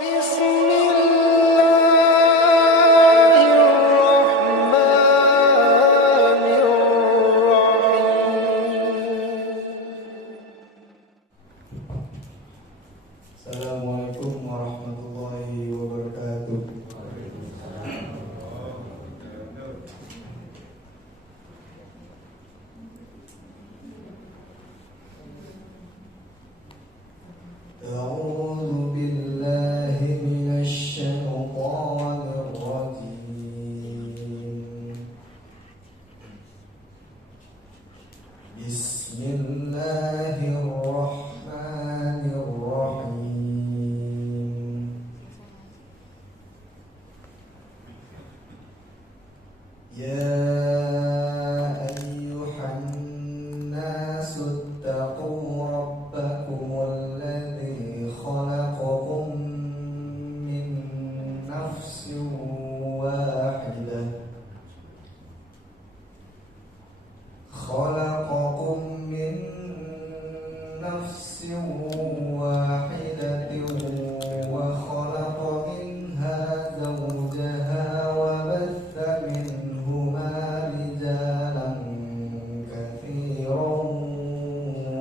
Assalamualaikum warahmatullahi wabarakatuh. A'udzu billahi minasy syaithanir rajim. Bismillahirrahmanirrahim. Ya ayyuhan nasu ittaqu rabbakumul ladzi khalaqakum min nafsin wahidah wa khalaqa minha zawjaha wa batha minhuma rijalan katsiran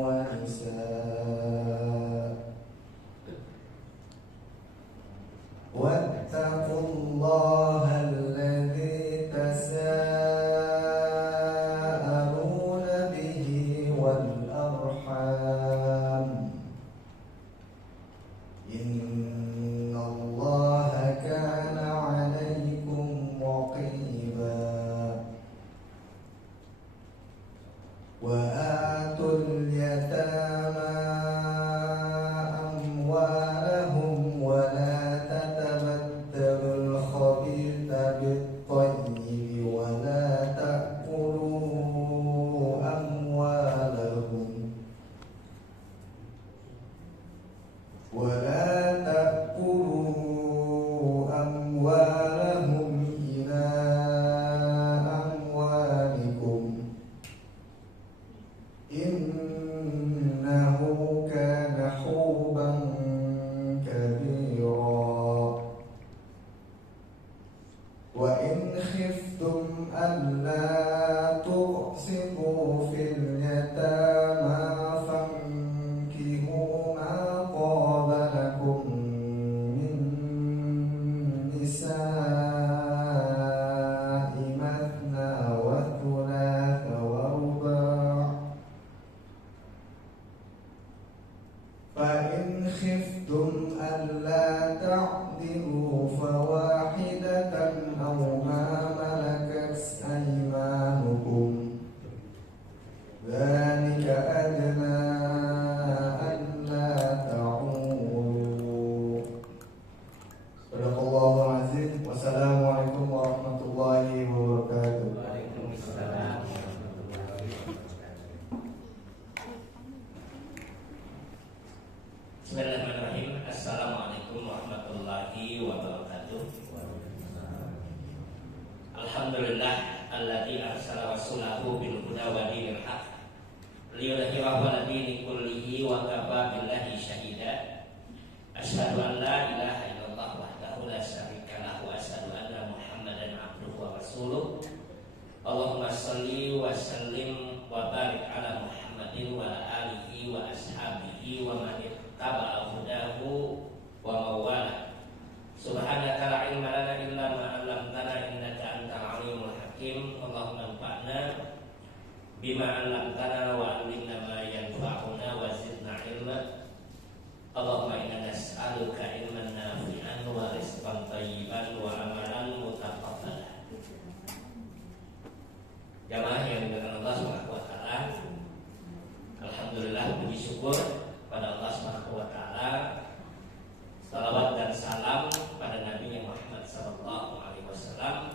wa nisaa. Wattaqullaha alladzi tasaaluna bihi wal arham. Innallaha kana 'alaykum raqiba. Wa atul yatama amwalahum wa la tatabaddalu al-khabitha bit-tayyib wa la ta'kulu amwalahum ila amwalikum innahu kana huban kabira. Wa in khiftum alla tuqsitu fil yatama fankihu ma qaba lakum min nisa'i mathna wa thulatha wa ruba'. Fa in khiftum alla ta'dilu fawahidatan aw ma malakat aymanukum dzalika adna an la ta'ulu. Sadaqallahul azim. Wassalamualaikum warahmatullahi wabarakatuh. Waalaikumsalam warahmatullahi wabarakatuh. Bismillahirrahmanirrahim. Assalamualaikum warahmatullahi wabarakatuh. Alhamdulillah alladzi arsala rasulahu bil huda wa dinil haq liyudhhirahu 'ala dini kullihi wa kafa billahi syahida. Asyhadu an la ilaha illallah wahdahu la syarika lahu wa asyhadu anna Muhammadan abduhu wa rasuluh. Allahumma shalli wa sallim wa barik ala Muhammadin wa ala alihi wa ashabihi wa man ittaba'a hudahu wa mawala. Subhanaka la ilma lana illa ma 'allamtana innaka antal alimul hakim. Allahumma anfa'na bima 'allamtana wa 'allimna ma yanfa'una wa zidna ilma. Allahumma inna nas'aluka ilman nafi'an wa rizqan thayyiban wa amalan mutaqabbalan. Jamaah yang dimuliakan Allah Subhanahu wa taala, alhamdulillah, puji syukur pada Allah Subhanahu wa taala. Salawat dan salam pada Nabi Muhammad sallallahu alaihi wasallam,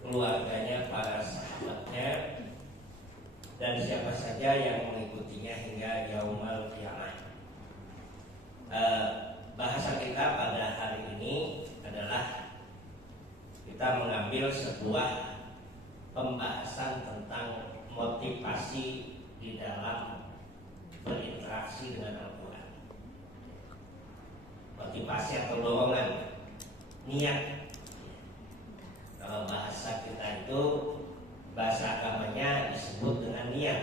keluarganya, para sahabatnya, dan siapa saja yang mengikutinya hingga yaumul qiyamah. Bahasan kita pada hari ini adalah kita mengambil sebuah pembahasan tentang motivasi di dalam berinteraksi dengan Al-Quran. motivasi atau dorongan, niat. Kalau bahasa kita itu, bahasa agamanya disebut dengan niat.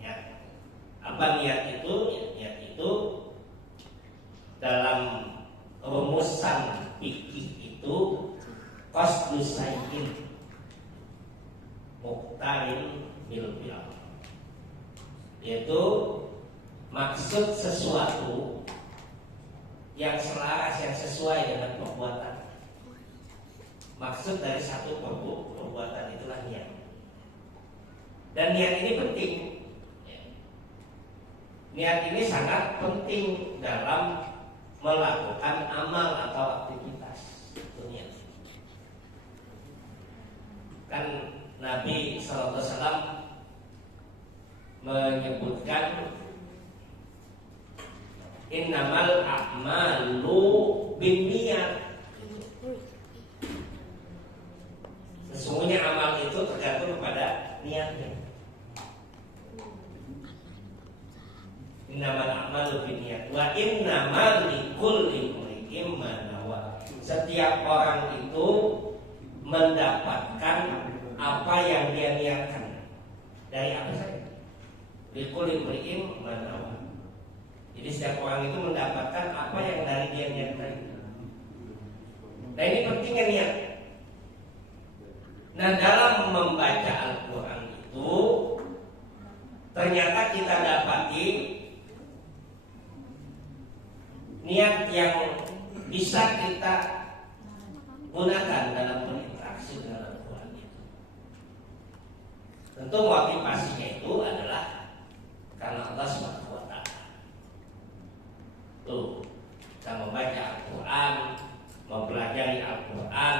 Niat. Apa niat itu? Niat itu dalam rumusan fikih itu qasdu syai'in muqtarin bil fi'l, yaitu maksud sesuatu yang selaras, yang sesuai dengan perbuatan. Maksud dari satu perbuatan itulah niat. Dan niat ini penting. Niat ini sangat penting dalam melakukan amal atau aktivitas. Itu niat. Kan Nabi SAW menyebutkan innamal a'malu binniyat. Sesungguhnya amal itu tergantung pada niatnya. Innamal a'malu binniyat wa innamal likulli imri'in ma nawa. Setiap orang itu mendapatkan apa yang dia niatkan. Dari apa saja? Likulli imri'in ma nawa. Jadi setiap orang itu mendapatkan apa yang dari dia niatkan. Nah, ini pentingnya niat. Nah, dalam membaca Al-Quran itu ternyata kita dapati niat yang bisa kita gunakan dalam berinteraksi dengan Al-Quran itu. Tentu motivasinya itu adalah karena Allah SWT. Tuh, kita membaca Al-Quran, mempelajari Al-Quran,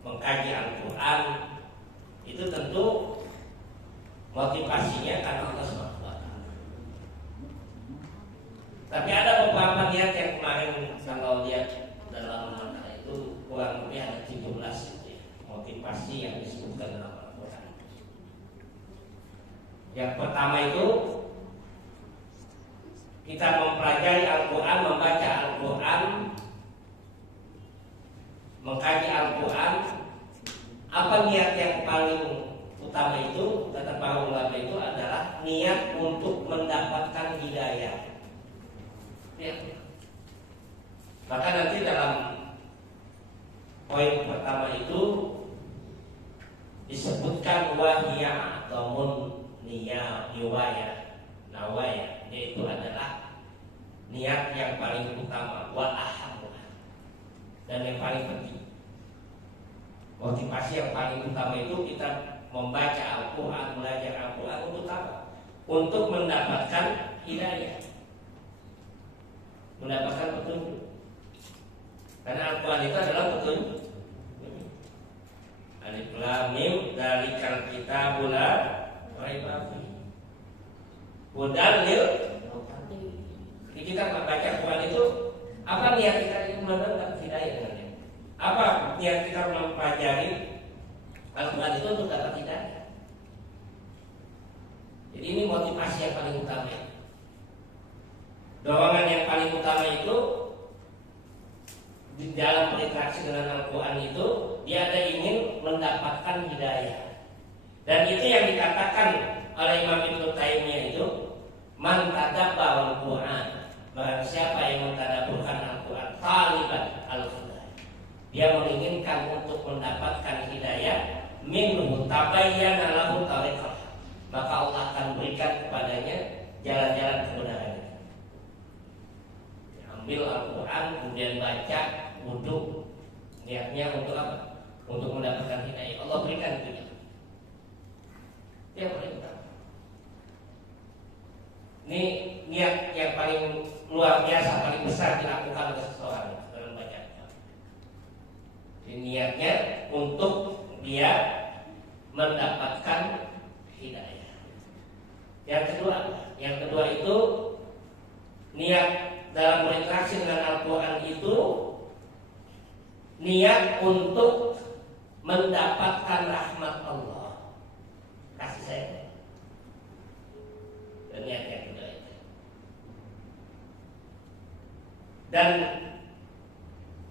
mengkaji Al-Quran, itu tentu motivasinya karena Allah SWT. Tapi ada beberapa niat yang kemarin kalau lihat dalam mata itu kurang lebih ada 17 gitu ya, motivasi yang disebutkan dalam Al-Quran. Yang pertama itu kita mempelajari Al-Quran, membaca Al-Quran, mengkaji Al-Quran. Apa niat yang paling utama itu? Kata para ulama itu adalah niat untuk mendapatkan hidayah. Ya. Maka nanti dalam poin pertama itu disebutkan wahiyah atau niwaya, nawaya, yaitu adalah niat yang paling utama, wa ahamah, dan yang paling penting. Motivasi yang paling utama itu kita membaca Al-Quran, belajar Al-Quran untuk apa? Untuk mendapatkan hidayah, mendapatkan petunjuk. Karena Al-Quran itu adalah petunjuk. Alif Lam Mim dzalikal kitabul la raiba fihi hudan lil muttaqin. Jadi kita membaca Al-Quran itu apa niat kita itu mendapatkan hidayah dengannya? Apa niat kita mempelajari Al-Quran itu untuk dapat hidayah? Jadi ini motivasi yang paling utama. Dorongan yang paling utama itu di dalam berinteraksi dengan Al-Quran itu dia ada ingin mendapatkan hidayah. Dan itu yang dikatakan oleh Imam Ibnu Taimiyah itu man tadabbara Al-Quran, barang siapa yang mentadabburkan Al-Quran taliban al-hidayah, dia menginginkan untuk mendapatkan hidayah, minhu tabayyana lahu tariqah, maka Allah akan berikan kepadanya jalan-jalan kebenaran. Ambil Al-Quran, kemudian baca, wudhu, niatnya untuk apa? Untuk mendapatkan hidayah. Allah berikan itu. Dia perintah. Ini niat yang paling luar biasa, paling besar dilakukan oleh seseorang dalam baca. Ini niatnya untuk dia mendapatkan hidayah. Yang kedua itu niat dalam berinteraksi dengan Al-Quran itu niat untuk mendapatkan rahmat Allah, kasih sayang. Dan niat yang kedua itu Dan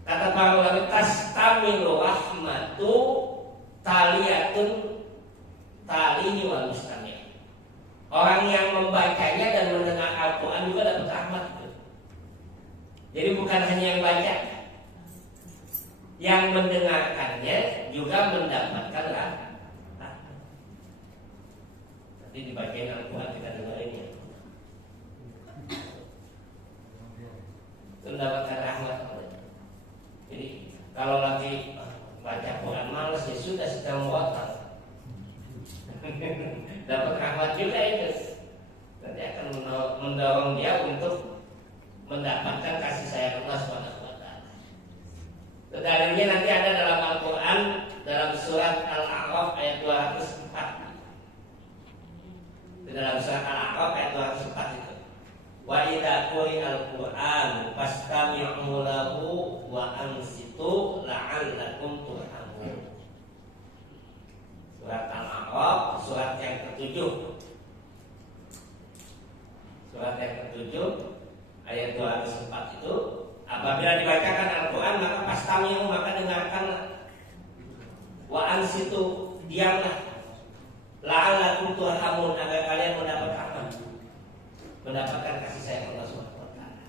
kata para ulama, tastamilu rahmatu taliyatun talihi wal mustami'. Orang yang membacanya dan mendengar Al-Quran juga dapat rahmat. Jadi bukan hanya yang baca, yang mendengarkannya juga mendapatkan rahmat. Nanti dibacain Al-Quran kita dengerin ya, mendapatkan rahmat. Jadi kalau lagi baca Quran malas ya sudah, sedang muwatal dapat rahmat juga itu. Nanti akan mendorong dia untuk mendapatkan kasih sayang Allah Subhanahu wa taala. Dalilnya nanti ada dalam Al-Quran, dalam surat Al-A'raf ayat 204. Di dalam surat Al-A'raf ayat 204 itu, wa idza quri'al Qur'an fastami'u lahu wa ansitu la'allakum turhamun. Surat Al-A'raf, surat yang ke-7. Surat yang ke-7 ayat 204 itu, apabila dibacakan Al-Quran maka fastami'u, maka dengarkanlah, wa ansitu, diamlah, la'allakum turhamun, agar kalian mendapat rahmat, mendapatkan kasih sayang Allah Subhanahu wa taala.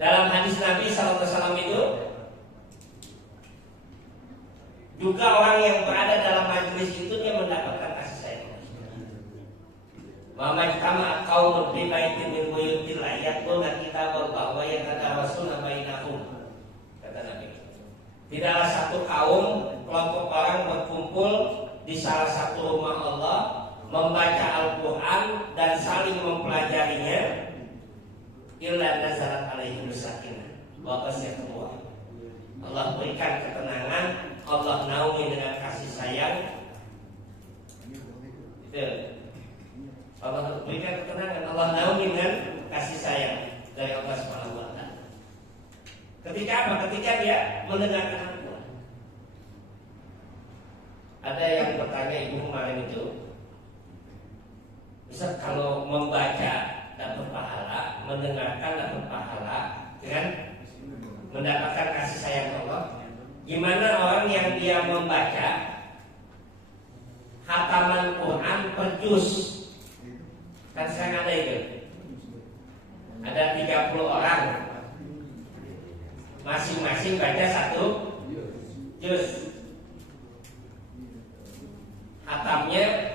Dalam hadis Nabi sallallahu alaihi wasallam itu juga orang yang berada dalam majelis itu dia mendapatkan kasih sayang Allah. Wa majtama'a qaumun fi baitin min buyutillah yatluna kitaballah wa yatadarasuna bainahum. Kata Nabi, tidaklah satu kaum, kelompok orang berkumpul di salah satu rumah Allah, membaca Al-Quran dan saling mempelajarinya, illa nazarat alaihim sakinah wa ghasiyatuhum. Allah berikan ketenangan, Allah naungi dengan kasih sayang. Itu Allah berikan ketenangan, Allah naungi dengan kasih sayang dari Allah Subhanahu wa taala. Ketika apa? Ketika dia mendengarkan Al-Quran. Ada yang bertanya ibu kemarin itu, Ustaz, kalau membaca dapat pahala, mendengarkan dapat pahala, kan? Mendapatkan kasih sayang Allah. Gimana orang yang dia membaca khataman Quran per juz? Kan sekarang ada itu. Ada 30 orang, masing-masing baca satu juz. Hatamnya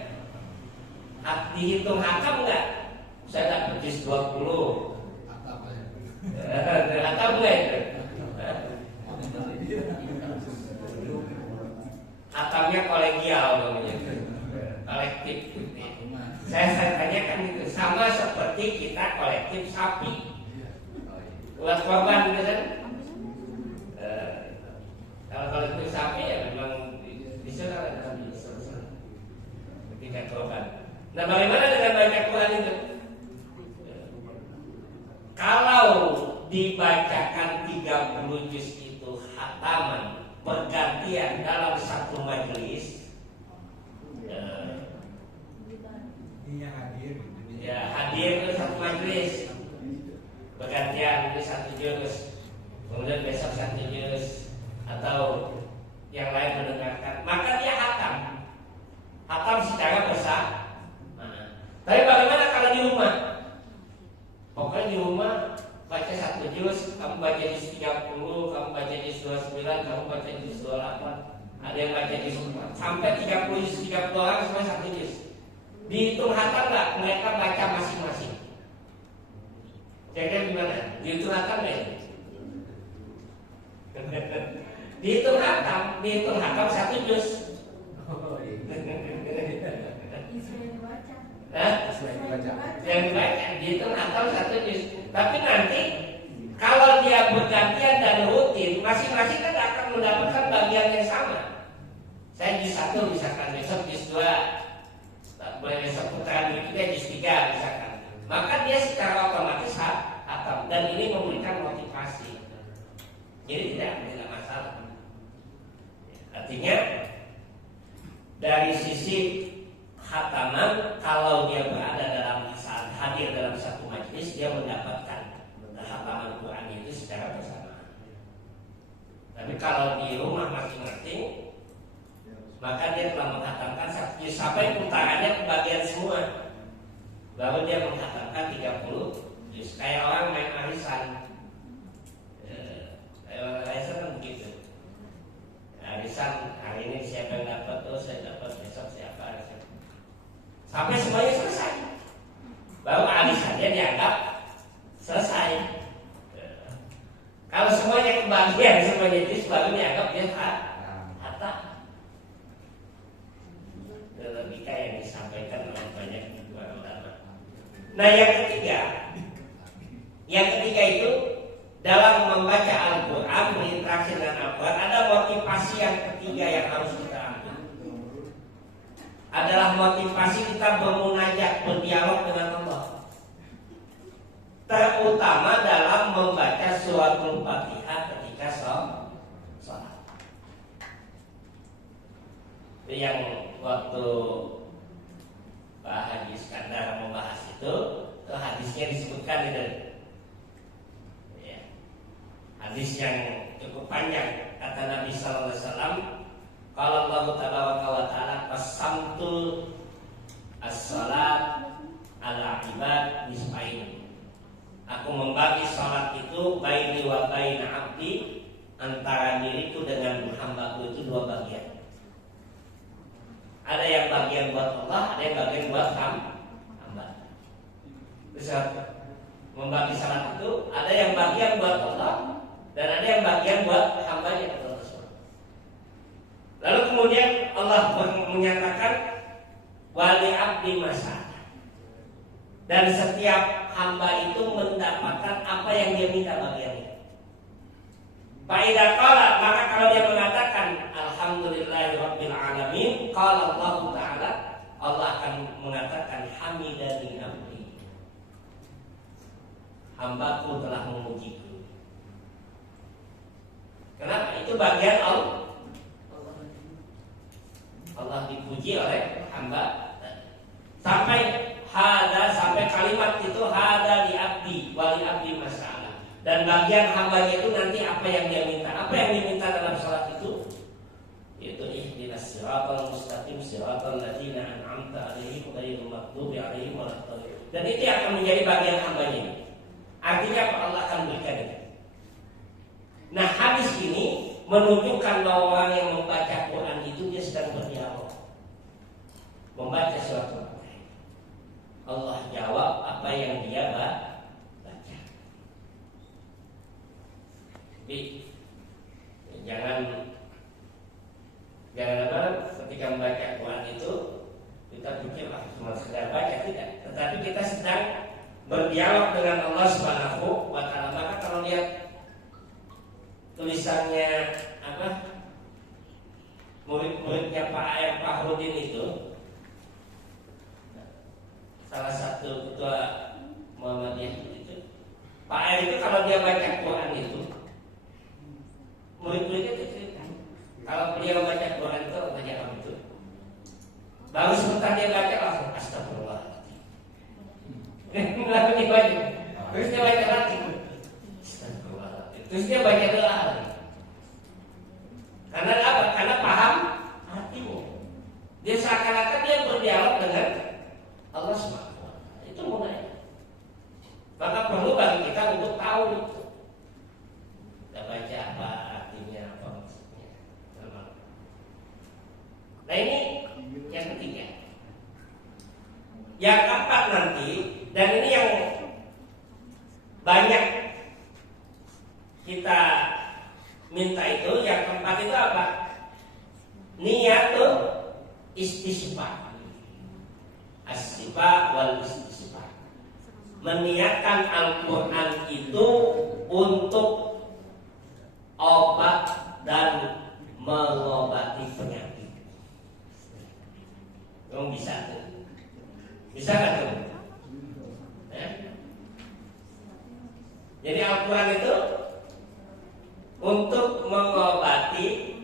dihitung hatam enggak? Saya dapat juz 20. Hatam enggak itu? Hatamnya kolegial namanya, kolektif. Saya tanyakan itu, sama seperti kita kolektif sapi buat korban gitu kan. Kalau kolektif sapi ya memang bisa ada ketika korban. Nah, bagaimana dengan baca Quran itu? Kalau dibacakan 30 juz itu khataman bergantian dalam satu majelis, hadir ke satu majelis bergantian di satu juz, kemudian besok satu juz, atau yang lain mendengarkan, maka dia hatam secara bersama. Tapi bagaimana kalau di rumah? Pokoknya di rumah baca satu juz, kamu baca juz 30, kamu baca juz 29, kamu baca juz 28, ada yang baca juz 4, sampai 30 juz, 30 orang semua satu juz. Dihitung hatam nggak? Mereka baca masing-masing. Kira-kira gimana? Dihitung hatam nggak? Dihitung hatam satu juz. Yang dibaca dihitung hatam satu juz. Tapi nanti kalau dia bergantian dan rutin, masing-masing kan akan mendapatkan bagian yang sama. Saya juz 1 misalkan, besok juz 2, besok putaran berikutnya juz 3 misalkan. Maka dia secara otomatis hatam, dan ini memberikan motivasi. Jadi tidak masalah. Artinya dari sisi khataman, kalau dia berada dalam saat hadir dalam satu majelis, dia mendapatkan menghafalkan Quran itu secara bersamaan. Tapi kalau di rumah masing-masing, maka dia telah menghatamkan sampai putarannya kebagian semua, baru dia menghatamkan 30 juz. Kayak orang main arisan. Arisan kan begitu. Arisan hari ini siapa yang dapat, saya dapat, besok siapa. Sampai semuanya selesai, baru arisannya dianggap selesai. Kalau semuanya kebagian, semuanya juz, baru dianggap dia hatam. Logika yang disampaikan oleh banyak ulama. Nah, yang ketiga itu dalam membaca Al-Quran, berinteraksi dengan Al-Quran, ada motivasi yang ketiga yang harus kita ambil. Adalah motivasi kita bermunajat, berdialog dengan Allah. Terutama dalam membaca suratul Fatihah ketika sholat. Itu yang waktu Pak Haji Iskandar membahas itu hadisnya disebutkan itu. Ya. Hadis yang cukup panjang, kata Nabi sallallahu alaihi wasallam, qala Allah tabaraka wa taala qasamtul as-salat ala ibad nisfain. Aku membagi salat itu baini wa baina abdi, antara diriku dengan hambaku itu dua bagian. Ada yang bagian buat Allah, ada yang bagian buat hamba. Terus membagi salat itu ada yang bagian buat Allah dan ada yang bagian buat hambanya. Lalu kemudian Allah menyatakan wali abdi masa, dan setiap hamba itu mendapatkan apa yang dia minta bagiannya. Faidah qala, maka kalau dia mengatakan alhamdulillahirabbil alamin, qala Allah taala, Allah akan mengatakan hamidani abdi, hambaku telah memujiku. Kenapa? Itu bagian Allah. Allah dipuji oleh hamba. Sampai kalimat itu hada li abdi wali abdi masalah. Dan bagian hambanya itu nanti apa yang dia minta. Apa yang diminta dalam salat itu? Yaitu ihdinas siratal mustaqim siratal ladzina an'amta 'alaihim ghairil maghdubi 'alaihim waladdallin. Dan itu akan menjadi bagian hambanya. Artinya apa? Allah akan berikan itu. Nah, hadis ini menunjukkan bahwa orang yang membaca Quran itu dia sedang berdialog. Membaca surat Al-Fatihah, Allah jawab apa yang dia baca. Jadi jangan apa, ketika membaca Quran itu kita pikir cuma sekedar baca, tidak. Tetapi kita sedang berdialog dengan Allah Subhanahu wa taala. Maka kalau lihat tulisannya apa, murid-muridnya Pak A.R. Fahrudin itu, salah satu ketua Muhammadiyah itu, Pak A.R. itu kalau dia baca Quran itu, murid-muridnya itu cerita, kalau beliau baca Quran itu baca apa itu, baru sebentar dia baca langsung astagfirullah. Lalu dia baca, terus dia baca lagi, astagfirullah. Terus dia baca doa. Karena apa? Karena paham artinya. Dia seakan-akan dia berdialog dengan Allah SWT. Itu mulai. Maka perlu bagi kita untuk tahu itu. Kita baca apa artinya, apa maksudnya. Nah, ini yang ketiga. Yang keempat nanti, dan ini yang banyak kita minta itu, yang keempat itu apa? Niatul istisqa. As-sifa wal istisqa. Meniatkan Al-Quran itu untuk obat dan mengobati penyakit. Kamu bisa tuh? Bisa nggak tuh? Jadi Al-Quran itu untuk mengobati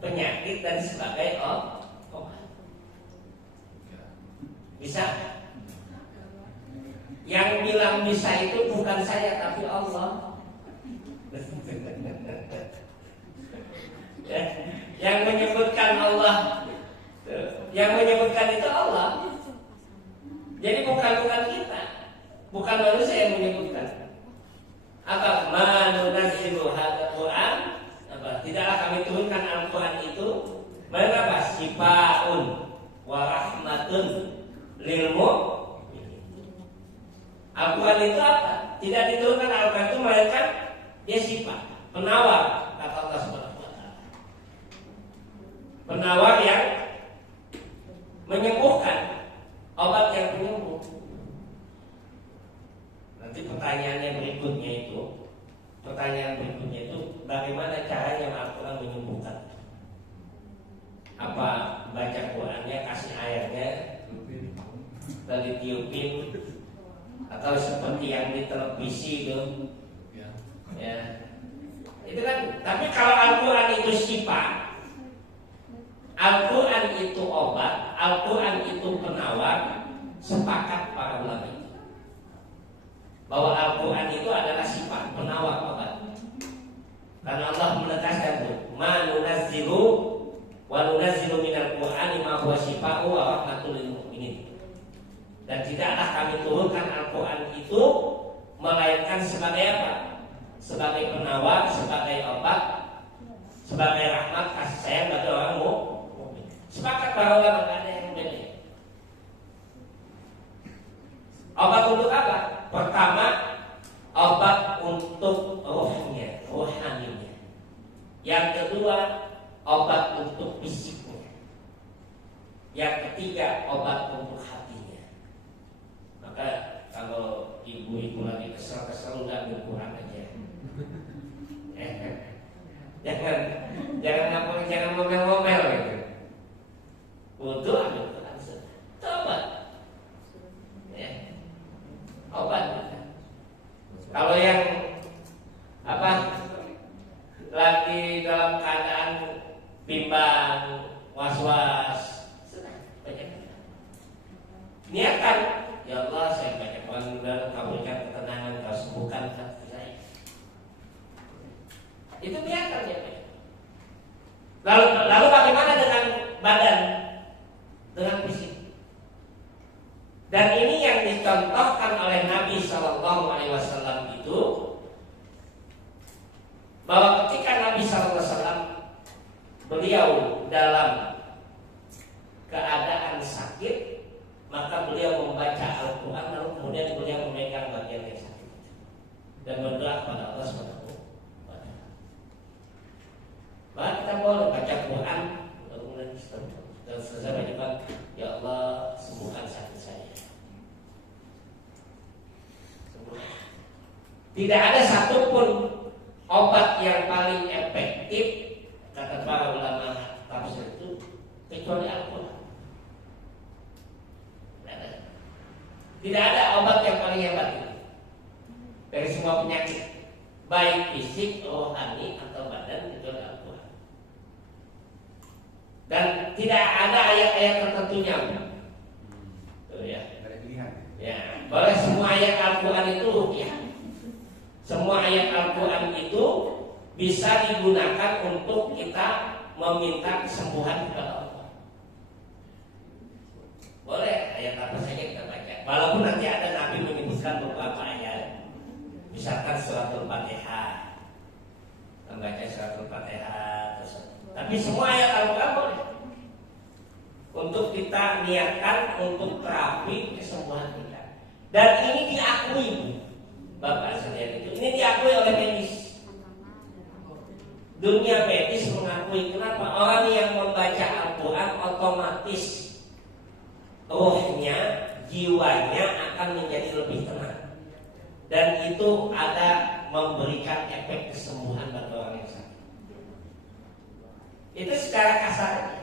penyakit dan sebagai obat. Bisa? Yang bilang bisa itu bukan saya tapi Allah. Ya, yang menyebutkan Allah, yang menyebutkan itu Allah. Jadi bukan kita, bukan manusia yang menyebutkan. Apa manunazzilu hadzal Quran? Apa? Tidaklah kami turunkan Al-Quran itu mengapa sifaun wa rahmatun lil mu'minin. Al-Quran itu apa? Tidak diturunkan Al-Quran itu melainkan dia sifat, penawar, kata Allah Subhanahu wa taala. Penawar yang menyembuhkan, obat yang penyembuh. Nanti pertanyaan berikutnya itu bagaimana caranya Al-Quran menyembuhkan? Apa baca Qurannya, kasih ayatnya, lalu tiupin, atau seperti yang di televisi itu? Ya, itu kan. Tapi kalau Al-Quran itu sifat, Al-Quran itu obat, Al-Quran itu penawar, sepakat para ulama itu bahwa Al-Quran itu adalah sifat penawar obat. Karena Allah menegaskan itu, ma nunazzilu wa nunazzilu minal Qur'ani ma huwa shifaa'un wa rahmatul lil mu'minin. Dan tidaklah kami turunkan Al-Quran itu melainkan sebagai apa? Sebagai penawar, sebagai obat, sebagai rahmat kasih sayang bagi orang mukmin. Sepakat para ulama, ada yang beda. Obat untuk apa? Pertama, obat untuk rohaninya. Yang kedua, obat untuk fisiknya. Yang ketiga, obat untuk hatinya. Maka kalau ibu-ibu lagi kesel-kesel udah berkurang aja. Jangan ngomel-ngomel gitu. Wudu ambil Quran sunnah. Itu obat. Ya. Obat. Kalau yang lagi dalam keadaan bimbang, was-was, niatkan, ya Allah, saya baca Quran dan kabulkan ketenangan, kau sembuhkan hati saya. Itu niatkan ya. Lalu bagaimana dengan badan, dengan fisik? Dan ini yang dicontohkan oleh Nabi SAW itu, bahwa ketika Nabi SAW beliau dalam keadaan sakit, maka beliau membaca Al-Quran, lalu kemudian beliau memegang bagian yang sakit dan berdoa kepada Allah SWT. Bahkan kita boleh baca Quran, kemudian dan selesai baca, ya Allah, sembuhkan sakit saya. Tidak ada satupun obat yang paling efektif, kata para ulama tafsir itu, kecuali Al-Quran. Tidak ada obat yang paling hebat itu dari semua penyakit, baik fisik, rohani atau badan, kecuali Al-Quran. Dan tidak ada ayat-ayat tertentunya. Ya. Ya, boleh semua ayat Al-Quran itu ya. Semua ayat Al-Quran itu bisa digunakan untuk kita meminta kesembuhan kepada Allah. Boleh ayat apa saja kita baca. Walaupun nanti ada Nabi menyebutkan beberapa ayat, misalkan suratul Fatihah, membaca suratul Fatihah, tapi semua ayat Al-Quran boleh untuk kita niatkan untuk terapi kesembuhan kita. Dan ini diakui, Bapak sekalian, ini diakui oleh medis. Dunia medis mengakui. Kenapa? Orang yang membaca Al-Quran otomatis rohnya, jiwanya akan menjadi lebih tenang. Dan itu ada memberikan efek kesembuhan bagi orang yang sakit. Itu secara kasar.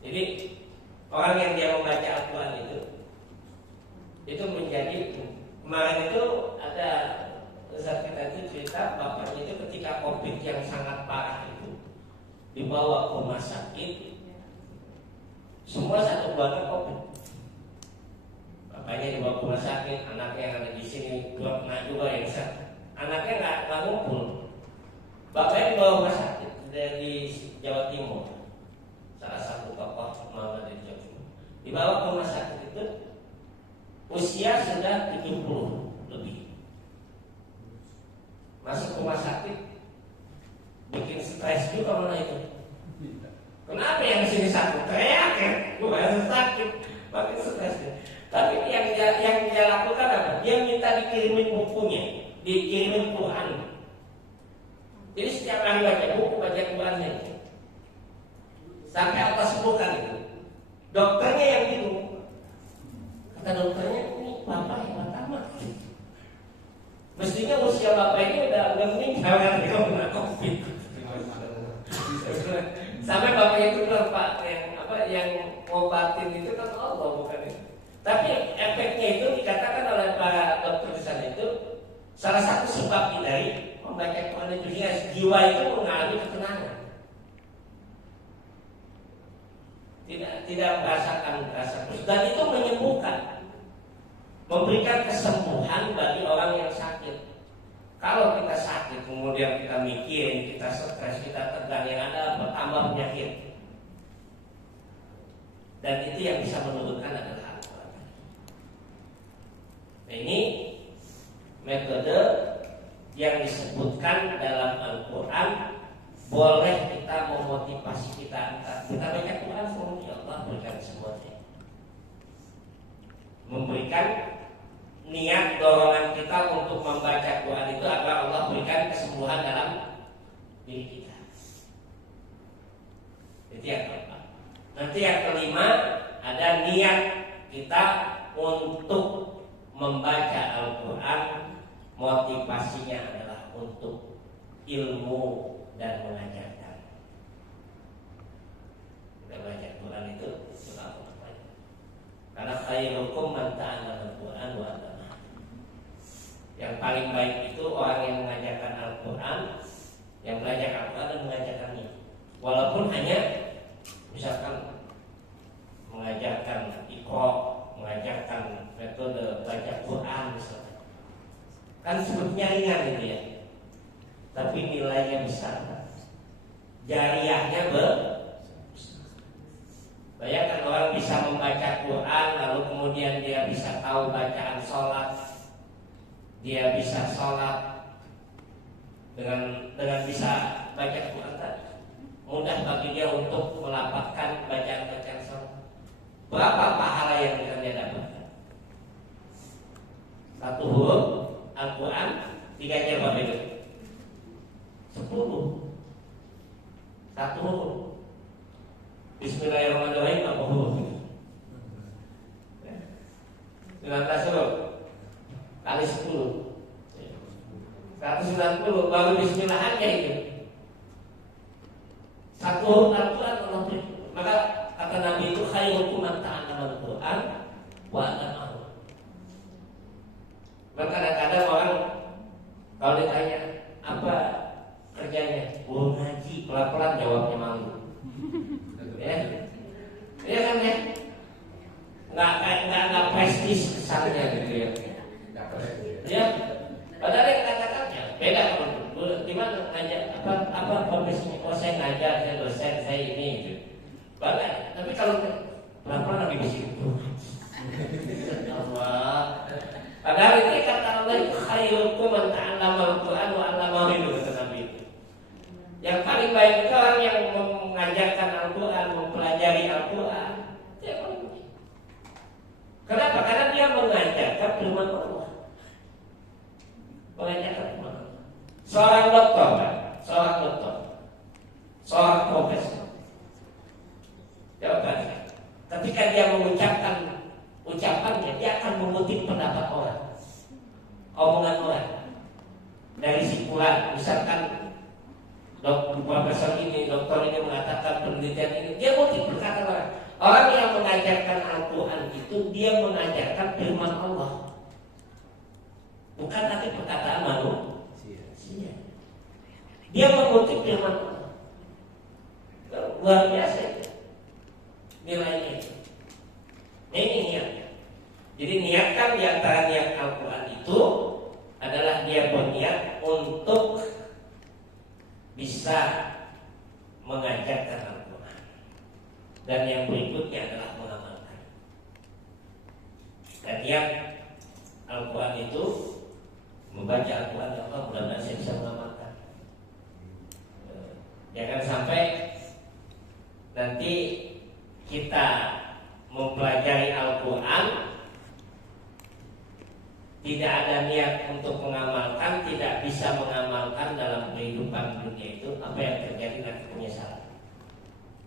Jadi orang yang dia membaca Al-Quran itu menjadi, kemarin itu ada Ustaz kita itu cerita, bapaknya itu ketika COVID yang sangat parah itu dibawa ke rumah sakit, semua satu keluarga COVID. Bapaknya dibawa ke rumah sakit, anaknya yang ada di sini dua kena juga yang sakit. Anaknya nggak ngumpul. Bapaknya dibawa rumah sakit dari Jawa Timur. Salah satu tokoh ulama dari Jawa Timur. Dibawa ke rumah sakit itu usia sudah 70 lebih. Masuk rumah sakit bikin stres juga mana itu. Kenapa yang di sini sakit? Teriak ya, bukan sakit, makin stres. Tapi yang dia lakukan apa? Dia minta dikirimin bukunya, dikirimin Quran. Jadi setiap kali baca buku, baca Qurannya sampai Allah sembuhkan itu. Dokternya yang bingung. Kata dokternya, ini bapak hebat amat. Mestinya usia bapak ini udah meninggal karena dia kena COVID. Sampai bapaknya itu bilang, Pak, yang ngobatin itu kan Allah, bukan ini. Tapi efeknya itu dikatakan oleh para dokter di sana itu salah satu sebab dari membaca Quran itu jiwa itu mengalami ketenangan. Tidak merasakan rasa terus, dan itu menyembuhkan, memberikan kesembuhan bagi orang yang sakit. Kalau kita sakit kemudian kita mikirin, kita stres, kita tegang, yang ada bertambah penyakit. Dan itu yang bisa menurunkan adalah Al-Quran. Nah, ini metode yang disebutkan dalam Al-Quran. Boleh kita memotivasi kita baca Quran, semoga Allah berikan semuanya. Memberikan niat dorongan kita untuk membaca Quran itu agar Allah berikan kesembuhan dalam diri kita. Itu yang keempat. Nanti yang kelima ada niat kita untuk membaca Al-Quran. Motivasinya adalah untuk ilmu dan mengajarkan. Kita baca Quran itu apa? Karena khairukum man ta'allama al-Quran wa 'allamahu. Yang paling baik itu orang yang mengajarkan Al-Quran, yang belajar Al-Quran dan mengajarkannya. Walaupun hanya misalkan mengajarkan Iqra, mengajarkan metode baca Quran misalnya. Kan sebetulnya ringan gitu ya. Tapi nilainya besar. Jariyahnya bayangkan orang bisa membaca Quran, lalu kemudian dia bisa tahu bacaan sholat, dia bisa sholat dengan bisa baca Quran tadi. Mudah bagi dia untuk melapatkan bacaan-bacaan sholat. Berapa pahala yang dia dapatkan? Satu huruf Al-Quran 3 jam berapa itu? 10. Satu huruf. Bismillahirrahmanirrahim apa huruf? 19 huruf kali 10 190, baru bismillah aja itu. Satu huruf Al-Quran Allah beri. Maka kata Nabi itu khairukum man ta'allama al-Quran wa 'allamahu. Maka kadang-kadang orang kalau ditanya apa kerjanya, guru ngaji, pelan-pelan jawabnya malu. Ya, ya kan ya, nggak prestis kesannya gitu ya. Ya, padahal yang kata-katanya beda kalau gimana ngajar apa profesinya? Oh saya ngajar, saya dosen, saya ini gitu. Bangga. Tapi kalau pelan-pelan lagi bisik itu. Allah. Padahal ini kata Allah itu khairukum man ta'allama al-Quran wa 'allamahu itu kata Nabi. Yang paling baik itu orang yang mengajarkan Al-Quran, mempelajari Al-Quran. Dia paling baik. Kenapa? Karena dia mengajarkan firman Allah. Mengajarkan firman Allah. Seorang dokter, seorang profesor. Jawabannya, ketika dia mengucapkan ucapannya, dia akan mengutip pendapat orang, omongan orang dari simpulan. Misalkan profesor ini, dokter ini mengatakan penelitian ini, dia mengutip perkataan orang. Orang yang mengajarkan Al-Quran itu dia mengajarkan firman Allah, bukan nanti perkataan manusia. Dia mengutip firman Allah. Luar biasa nilainya. Ini niat. Jadi niatkan yang antara niat Al-Quran itu adalah dia berniat untuk bisa mengajarkan Al-Quran, dan yang berikutnya adalah mengamalkan. Dan niat Al-Quran itu membaca Al-Quran, ya Allah mudah-mudahan saya bisa mengamalkan. Jangan sampai nanti kita mempelajari Al-Quran tidak ada niat untuk mengamalkan, tidak bisa mengamalkan dalam kehidupan dunia itu, apa yang terjadi nanti penyesalan.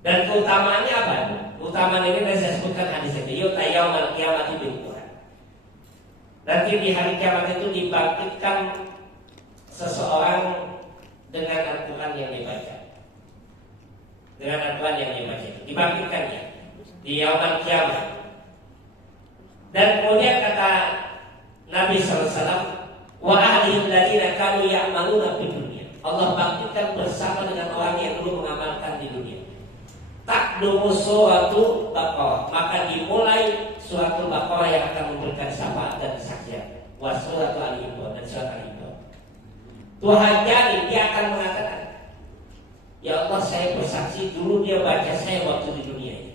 Dan keutamaannya apa? Keutamaan ini saya sebutkan hadis itu, yu'ta yaumal qiyamati bil Quran. Nanti di hari kiamat itu dibangkitkan seseorang dengan Al-Quran yang dibaca. Dengan Al-Quran yang dibaca itu dibangkitkannya di yaumal kiamat. Dan kemudian kata Nabi SAW, wa ahlihim ladina kanu ya'maluna fid dunya. Allah bangkitkan bersama dengan orang yang dulu mengamalkan di dunia. Takdumu suratu Baqarah, maka dimulai suratul Baqarah yang akan memberikan syafaat dan kesaksian. Wa suratu Ali Imran dan surat Ali Imran. Tuhan jadi dia akan mengatakan, ya Allah saya bersaksi dulu dia baca saya waktu di dunia ini.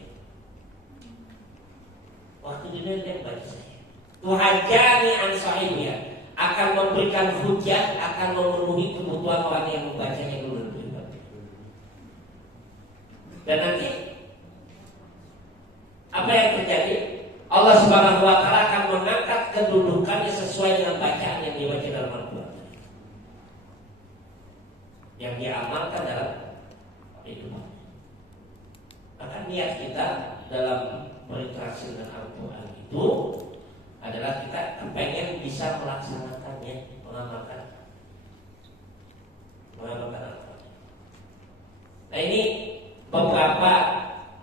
Waktu di dunia dia baca saya. Tuhajani an sahibnya, akan memberikan hujah, akan memenuhi kebutuhan orang yang membacanya dulu. Dan nanti apa yang terjadi? Allah Subhanahu wa taala akan mengangkat kedudukannya sesuai dengan bacaan yang dibaca dalam Al-Quran, yang dia amalkan dalam kehidupan. Maka niat kita dalam berinteraksi dengan Al-Quran itu adalah kita pengen bisa melaksanakannya, mengamalkan Al-Quran. Nah ini beberapa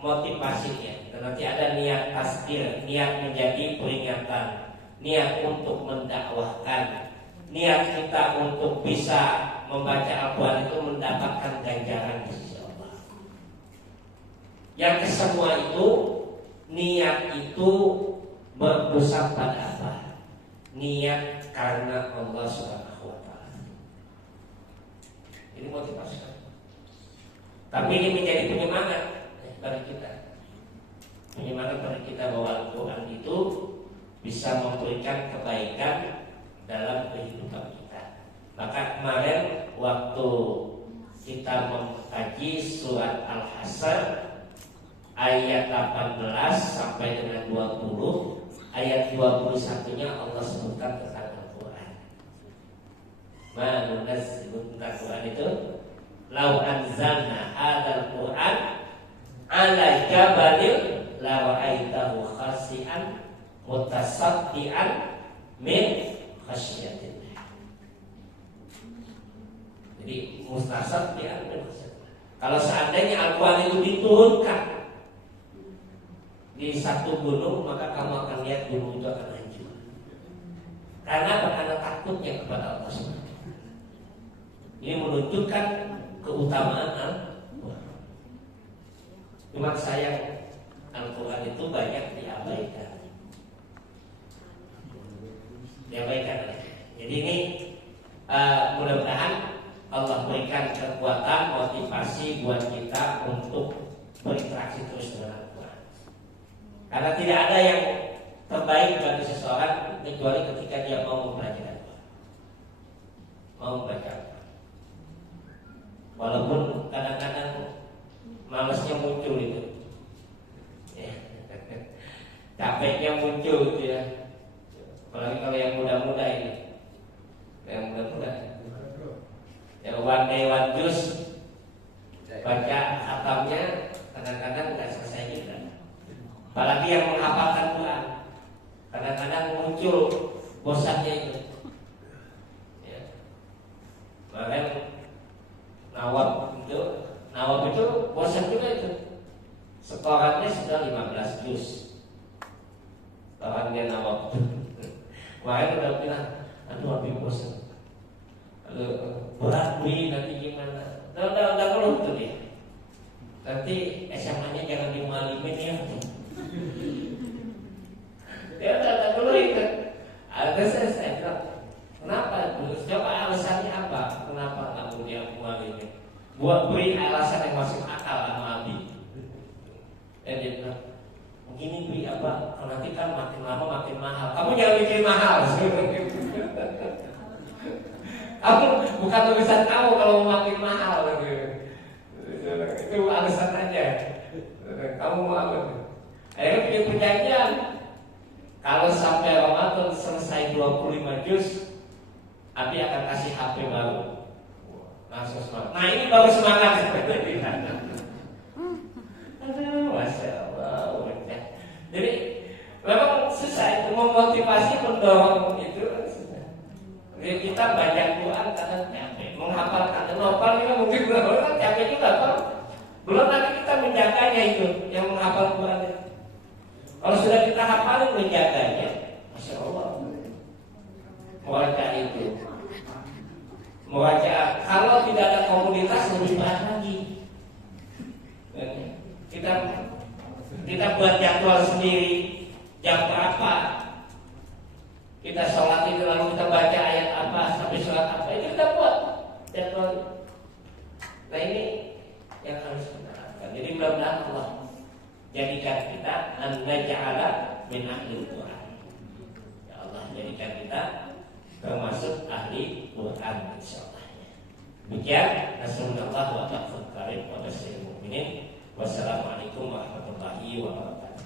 motivasinya. Nanti ada niat tasdir, niat menjadi peringatan, niat untuk mendakwahkan, niat kita untuk bisa membaca Al-Quran itu mendapatkan ganjaran di sisi Allah. Yang kesemua itu, niat itu berpusat pada apa? Niat karena Allah Subhanahu wa taala. Ini motivasi. Tapi ini menjadi penyemangat bagi kita. Penyemangat bagi kita bahwa Al-Quran itu bisa memberikan kebaikan dalam kehidupan kita. Maka kemarin waktu kita mengkaji surat Al-Hasr ayat 18 sampai dengan 20, ayat 21-nya Allah sebutkan tentang Al-Quran. Manunazzilu tentang Al-Quran itu, lau anzalna hadzal Quran ala jabalin la ra'aitahu khashi'an mutasaddian min khasyiatillah. Jadi mutasaddian min khasyiatillah. Kalau seandainya Al-Quran itu diturunkan di satu gunung, maka kamu akan lihat gunung itu akan hancur. Karena takutnya kepada Allah SWT. Ini menunjukkan keutamaan Al-Quran. Cuma sayang Al-Quran itu banyak diabaikan. Jadi ini mudah-mudahan Allah berikan kekuatan, motivasi buat kita untuk berinteraksi terus dengan Al-Quran. Karena tidak ada yang terbaik bagi seseorang kecuali ketika dia mau mempelajari Al-Quran, mau membaca Al-Quran. Walaupun kadang-kadang malasnya muncul itu, ya. Capeknya muncul gitu ya. Apalagi kalau yang muda-muda ini, yang muda-muda, ya one day one juice, baca khatamnya kadang-kadang nggak selesai juga. Apalagi yang menghafalkan Quran, kadang-kadang muncul bosannya itu. Ya. Bahkan Nawab itu bosan juga itu. Setorannya sudah 15 juz. Setorannya Nawab itu. Kemarin udah bilang, aduh habis bosan. Berat nih nanti gimana? Udah keluh tuh dia. Nanti SMA-nya jangan dimualimin ya. Dia udah keluh itu. Terus saya bilang, kenapa? Coba alasannya apa? Kenapa kamu dia buang ini? Buat beri alasan yang masuk akal sama Abi. Dan dia bilang, begini beri apa? Nanti kan makin lama makin mahal. Kamu jangan bikin mahal. Kamu bukan urusan kamu kalau mau makin mahal. Itu alasan aja. Kamu mau apa? Akhirnya bikin perjanjian. Kalau sampai Ramadan selesai 25 juz, Abi akan kasih HP baru. Langsung semangat. Nah ini baru semangat. Aduh, Masya Allah. Jadi memang susah itu memotivasi, mendorong itu. Jadi kita baca Quran kadang capek, menghafal kata nopal ini mungkin kan capek juga kan. Belum nanti kita menjaganya itu, yang menghafal Quran. Kalau sudah kita hafalin menjaganya, Masya Allah. Membaca itu, membaca. Kalau tidak ada komunitas lebih baik lagi. Kita buat jadwal sendiri, jam berapa kita sholat itu, lalu kita baca ayat apa sampai sholat apa, itu kita buat jadwal. Nah ini yang harus kita lakukan. Jadi mudah-mudahan Allah jadikan kita an-naj'ala min ahli Quran. Ya Allah jadikan kita termasuk ahli Quran insyaallah. Demikian, nasallallahu wa taqabbal karim wa basyiril mu'minin. Wassalamualaikum warahmatullahi wabarakatuh.